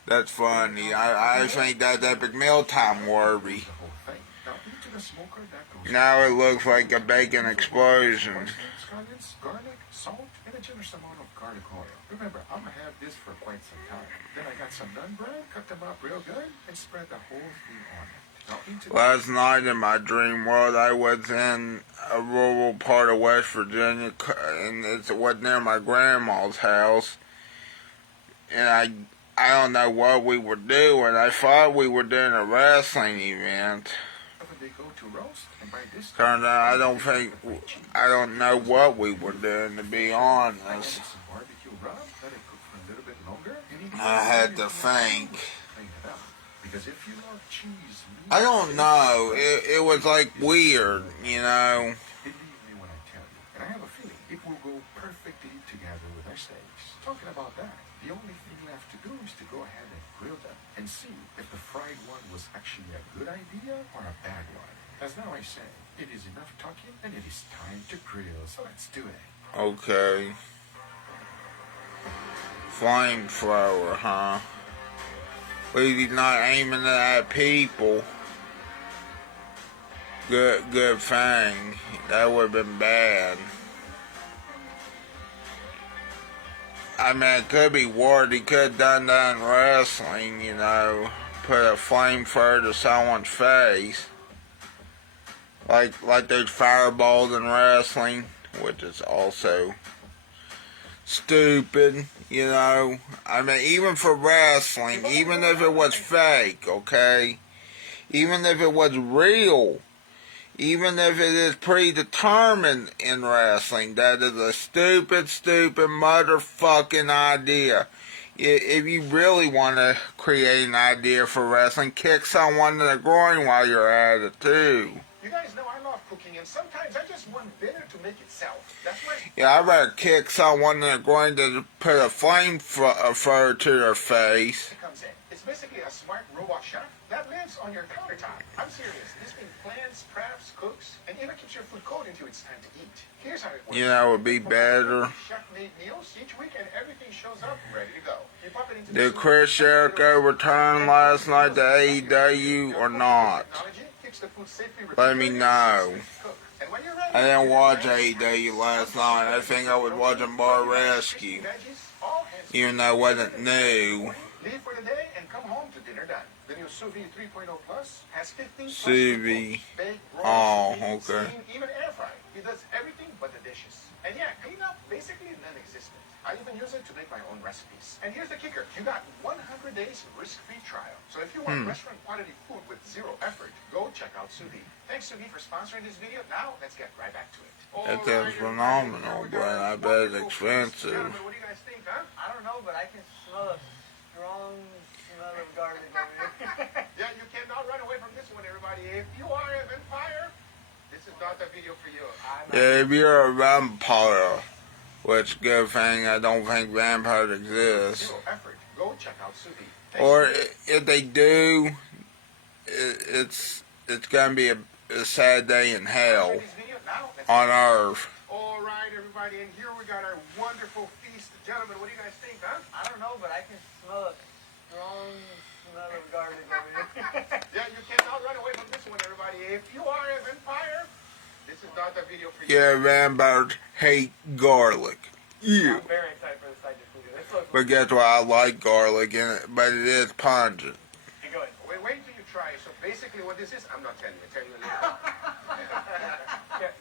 That's funny. I think that's epic mealtime worthy. The whole thing. Now into the smoker that goes... Now it looks like a bacon explosion. Scallions, garlic, salt, and a generous amount of garlic oil. Remember, I'm gonna have this for quite some time. Then I got some naan bread, cut them up real good, and spread the whole thing on it. Now into Last night in my dream world, I was in a rural part of West Virginia, and it was near my grandma's house. And I don't know what we were doing. I thought we were doing a wrestling event. when they go to roast, and by this Turns out I don't know what we were doing, to be honest. some barbecue rub, let it cook for a little bit longer, and I had to think. clean it up. Because if you love cheese, I don't know. It was like weird, you know. believe me when I tell you. And I have a feeling it will go perfectly together with our steaks. Talking about that, the only thing left to do is to go ahead and grill them and see if the fried one was actually a good idea or a bad one. As now I say, it is enough talking and it is time to grill, so let's do it. Okay. Flamethrower, huh? At least he's not aiming at people. Good thing. That would have been bad. I mean, it could be worse. He could have done that in wrestling, you know. Put a flamethrower to someone's face. Like those fireballs in wrestling, which is also stupid, you know. I mean, even for wrestling, even if it was fake, okay? Even if it was real, even if it is predetermined in wrestling, that is a stupid motherfucking idea. If you really want to create an idea for wrestling, kick someone in the groin while you're at it, too. You guys know I love cooking, and sometimes I just want dinner to make itself. That's why Yeah, I'd rather kick someone in the groin than to put a flamethrower to their face. it comes in. It's basically a smart robot chef that lives on your countertop. I'm serious. This thing plans, preps, cooks, and even keeps your food cold until it's time to eat. Here's how it works. You know, it would be better. Chef-made meals each week, and everything shows up ready to go. You pop it into Did Chris Jericho return last night to AEW or not? Let me know. I didn't watch AEW last night. I think I was watching Bar Rescue. Even though I wasn't new. Leave for the day and come home to dinner done. The new Sous Vide 3.0 Plus has 15 Sous vide. baked, Oh, roast, okay. steam, even air fry. It does everything but the dishes. And yeah, clean up basically non-existent. I even use it to make my own recipes. And here's the kicker. You got 100 days risk-free trial. So if you want restaurant quality food with zero effort, go check out Sous Vide. Thanks Sous Vide for sponsoring this video. Now let's get right back to it. That is phenomenal, but I bet it's expensive. Gentlemen, what do you guys think, huh? I don't know, but I can smell a strong smell of garlic over here. Yeah, you cannot run away from this one, everybody. If you are a vampire, this is not the video for you. Yeah, if you're a vampire, which good thing I don't think vampires exist. Zero effort. Go check out Sous Vide. Or if they do, it's gonna be a sad day in hell on Earth. All right, everybody, and here we got our wonderful feast. Gentlemen, what do you guys think, huh? I don't know, but I can smell a strong smell of garlic over here. Yeah, you cannot run away from this one, everybody. If you are a vampire, this is not the video for you. Yeah, vampires hate garlic. Yeah. I'm very excited for this side dish video. This looks But guess what? I like garlic in it, but it is pungent. Keep going. Wait till you try it. So basically what this is, I'm not telling you. I'll tell you later.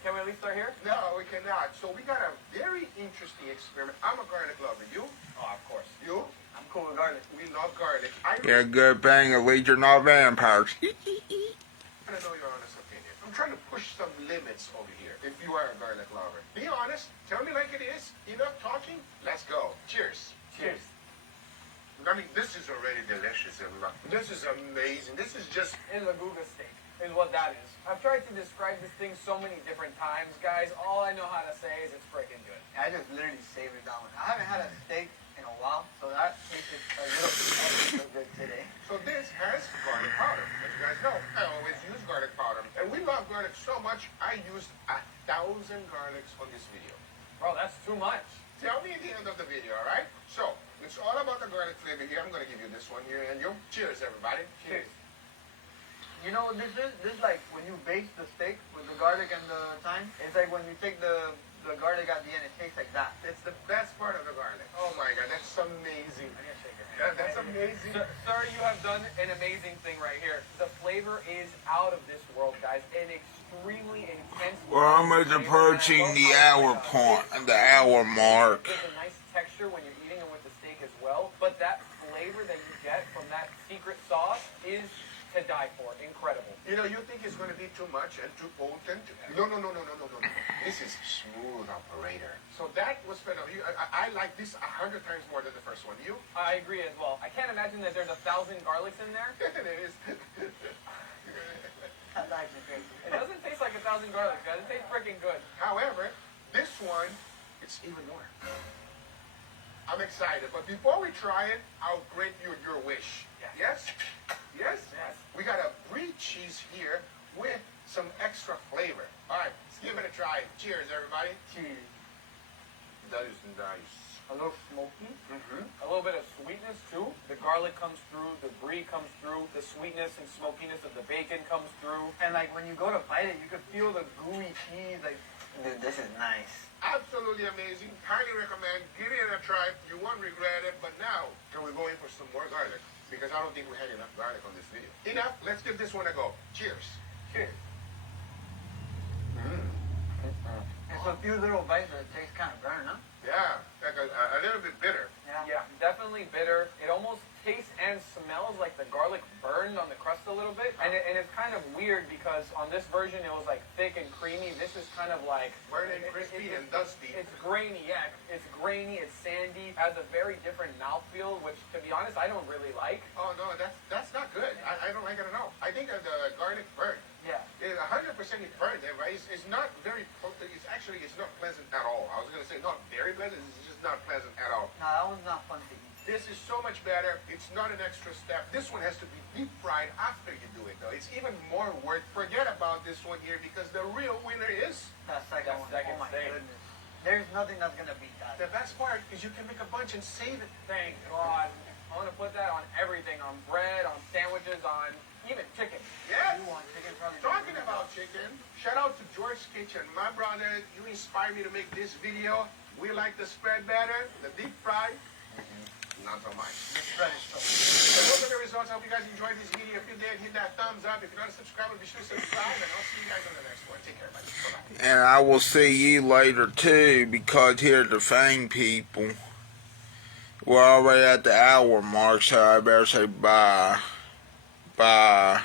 Can we at least start here? No, we cannot. So we got a very interesting experiment. I'm a garlic lover. You? Oh, of course. You? I'm cool with garlic. We love garlic. I Yeah, good thing at least you're not vampires. want to know your honest opinion. I'm trying to push some limits over here. If you are a garlic lover, be honest. Tell me like it is. Enough talking. Let's go. Cheers. Cheers. I mean, this is already delicious, everyone. This is amazing. This is just... It's a Guga steak, is what that is. I've tried to describe this thing so many different times, guys. All I know how to say is it's freaking good. I just literally savored that one. I haven't had a steak in a while, so that tasted a little extra good today. So this has garlic powder. As you guys know, I always use garlic powder. And we love garlic so much, I used 1,000 garlics on this video. Bro, that's too much. Tell me at the end of the video, all right? So, it's all about the garlic flavor here. I'm going to give you this one here. And you, cheers, everybody. Cheers. You know what this is? This is like when you baste the steak with the garlic and the thyme. It's like when you take the garlic at the end, it tastes like that. It's the best part of the garlic. Oh my God, that's amazing. I gotta shake your hand. Yeah, that's amazing. Sir, you have done an amazing thing right here. The flavor is out of this world, guys. An extremely intense. We're almost approaching the hour point, the hour mark. There's a nice texture when you're eating it with the steak as well, but that flavor that you get from that secret sauce is to die for. Incredible. You know, you think it's going to be too much and too potent? No. This is smooth operator. So that was phenomenal. I like this 100 times more than the first one. You? I agree as well. I can't imagine that there's 1,000 garlics in there. It is. That's actually crazy. It doesn't taste like 1,000 garlics, guys. It tastes freaking good. However, this one, it's even more. I'm excited. But before we try it, I'll grant you your wish. Yes? Yes? Yes. We got a brie cheese here with some extra flavor. All right, let's give it a try. Cheers, everybody. Cheese. That is nice. A little smoky. Mm-hmm. A little bit of sweetness too. The garlic comes through, the brie comes through, the sweetness and smokiness of the bacon comes through. And like when you go to bite it, you can feel the gooey cheese. Like, dude, this is nice. Absolutely amazing. Highly recommend. Give it a try. You won't regret it. But now, can we go in for some more garlic? Because I don't think we had enough garlic on this video. Enough. Let's give this one a go. Cheers. Cheers. It's a few little bites that taste kind of burnt, huh? Yeah, like a little bit bitter. Yeah, definitely bitter. It almost tastes and smells like the garlic burned on the crust a little bit. And it's kind of weird because on this version it was like thick and creamy. This is kind of like... Burnt and crispy and dusty. It's grainy, yeah. It's grainy, it's sandy. Has a very different mouthfeel, which to be honest, I don't really like. Oh no, that's not good. I don't like it at all. I think the garlic burnt. Yeah. 100% it's burnt, right? It's not very, it's not pleasant at all. I was going to say not very pleasant, it's just not pleasant at all. No, that one's not fun to eat. This is so much better. It's not an extra step. This one has to be deep fried after you do it, though. It's even more work. Forget about this one here because the real winner is The second one. second Oh my steak. goodness. There's nothing that's gonna beat that. the best part is you can make a bunch and save it. Thank God. I want to put that on everything, on bread, on sandwiches, on even chicken. Yes. You want chicken probably. Talking about chicken, shout out to George's Kitchen. My brother, you inspired me to make this video. We like the spread better, the deep fry. Not so much. The spread is so So those are the results. I hope you guys enjoyed this video. If you did, hit that thumbs up. If you're not a subscriber, be sure to subscribe. And I'll see you guys on the next one. Take care, buddy. Bye-bye. And I will see you later too, because here the fine people, we're already at the hour mark, so I better say bye. Bye.